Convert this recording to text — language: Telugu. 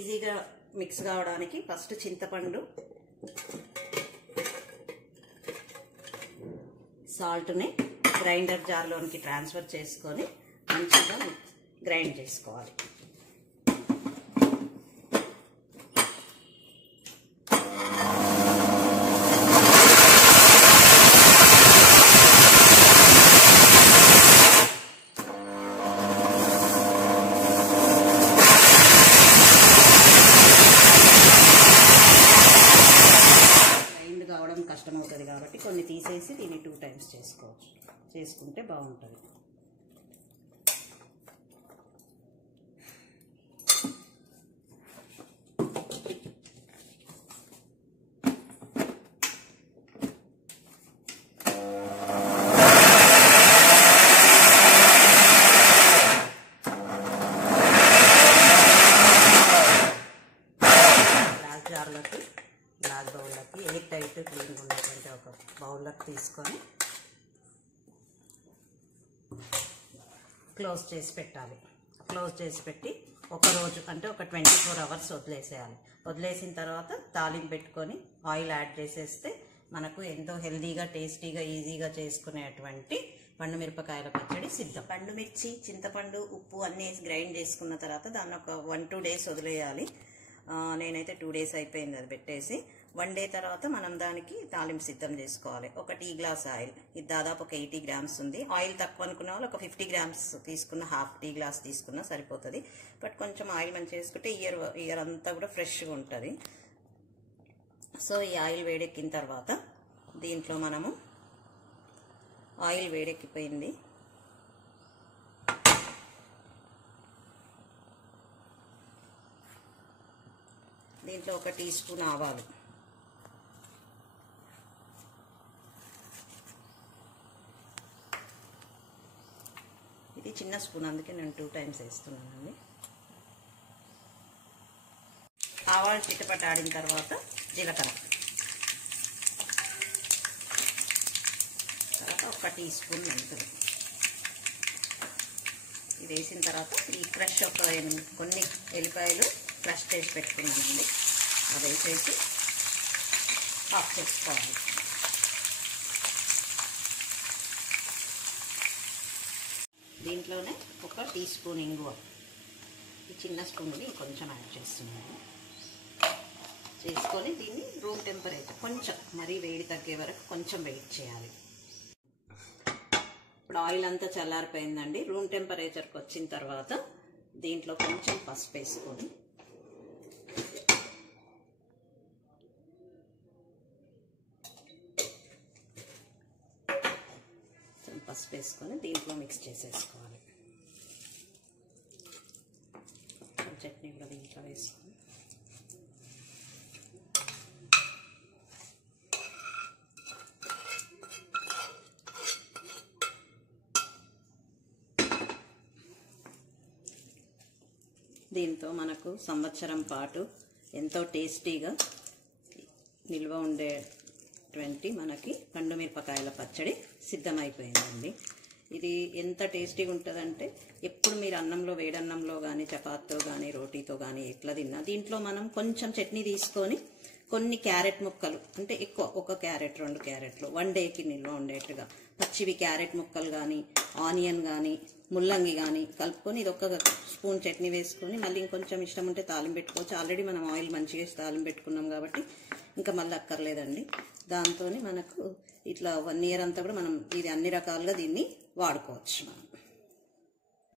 ఈజీగా మిక్స్ కావడానికి ఫస్ట్ చింతపండు సాల్ట్ని గ్రైండర్ జార్లోనికి ట్రాన్స్ఫర్ చేసుకొని మంచిగా గ్రైండ్ చేసుకోవాలి. కష్టమవుతుంది కాబట్టి కొన్ని తీసేసి దీన్ని 2 టైమ్స్ చేసుకోవచ్చు. చేసుకుంటే బాగుంటుంది. గ్లాస్ జార్లకి గ్లాస్ బౌల్లోకి ఎయిర్ టైట్ క్లీన్గా ఉన్నటువంటి ఒక బౌల్లోకి తీసుకొని క్లోజ్ చేసి పెట్టాలి. క్లోజ్ చేసి పెట్టి ఒక రోజు అంటే ఒక 24 అవర్స్ వదిలేసేయాలి. వదిలేసిన తర్వాత తాలింపు పెట్టుకొని ఆయిల్ యాడ్ చేసేస్తే మనకు ఎంతో హెల్దీగా టేస్టీగా ఈజీగా చేసుకునేటువంటి పండు మిరపకాయల పచ్చడి సిద్ధం. పండు మిర్చి, చింతపండు, ఉప్పు అన్నీ వేసి గ్రైండ్ చేసుకున్న తర్వాత దాన్ని ఒక 1-2 డేస్ వదిలేయాలి. నేనైతే 2 డేస్ అయిపోయింది అది పెట్టేసి. 1 డే తర్వాత మనం దానికి తాలింపు సిద్ధం చేసుకోవాలి. ఒక టీ గ్లాస్ ఆయిల్, ఇది దాదాపు ఒక 80 గ్రామ్స్ ఉంది. ఆయిల్ తక్కువ అనుకున్న వాళ్ళు ఒక 50 గ్రామ్స్ తీసుకున్న, హాఫ్ టీ గ్లాస్ తీసుకున్నా సరిపోతుంది. బట్ కొంచెం ఆయిల్ మంచిగా వేసుకుంటే ఇయర్ అంతా కూడా ఫ్రెష్గా ఉంటుంది. సో ఈ ఆయిల్ వేడెక్కిన తర్వాత దీంట్లో మనము ఆయిల్ వేడెక్కిపోయింది. దీంట్లో ఒక టీ స్పూన్ ఆవాలు, ఇది చిన్న స్పూన్ అందుకే నేను 2 టైమ్స్ వేస్తున్నానండి. ఆవాలు చిటపట ఆడిన తర్వాత జీలకర్ర, తర్వాత ఒక టీ స్పూన్ మెంతులు. ఇది వేసిన తర్వాత ఈ క్రష్ ఒక కొన్ని ఎల్లిపాయలు క్రష్ చేసి పెట్టుకున్నానండి, అది వేసేసి ఆఫ్ చేసుకోవాలి. దీంట్లోనే ఒక టీ స్పూన్ ఇంగువ, ఈ చిన్న స్పూన్ని కొంచెం యాడ్ చేస్తున్నాను. చేసుకొని దీన్ని రూమ్ టెంపరేచర్ కొంచెం మరీ వేడి తగ్గే వరకు కొంచెం వెయిట్ చేయాలి. ఇప్పుడు ఆయిల్ అంతా చల్లారిపోయిందండి. రూమ్ టెంపరేచర్కి వచ్చిన తర్వాత దీంట్లో కొంచెం పసుపు వేసుకొని దీంట్లో మిక్స్ చేసేసుకోవాలి. చట్నీ కూడా దీంట్లో వేసుకొని దీంతో మనకు సంవత్సరం పాటు ఎంతో టేస్టీగా నిల్వ ఉండేటువంటి మనకి పండు మిరపకాయల పచ్చడి సిద్ధమైపోయిందండి. ఇది ఎంత టేస్టీగా ఉంటుందంటే ఎప్పుడు మీరు అన్నంలో, వేడన్నంలో కానీ, చపాతీతో కానీ, రోటీతో కానీ ఎట్లా తిన్నా దీంట్లో మనం కొంచెం చట్నీ తీసుకొని కొన్ని క్యారెట్ ముక్కలు, అంటే ఎక్కువ ఒక క్యారెట్ 2 క్యారెట్లు 1 డేకి నిల్వ ఉండేట్టుగా పచ్చివి క్యారెట్ ముక్కలు కానీ, ఆనియన్ కానీ, ముల్లంగి కానీ కలుపుకొని ఇది ఒక స్పూన్ చట్నీ వేసుకొని మళ్ళీ ఇంకొంచెం ఇష్టం ఉంటే తాలింపు పెట్టుకోవచ్చు. ఆల్రెడీ మనం ఆయిల్ మంచిగా వేసి తాలింపు పెట్టుకున్నాం కాబట్టి ఇంకా మళ్ళీ అక్కర్లేదండి. దాంతో మనకు ఇట్లా 1 ఇయర్ అంతా కూడా మనం ఇది అన్ని రకాలుగా దీన్ని వాడుకోవచ్చు మనం.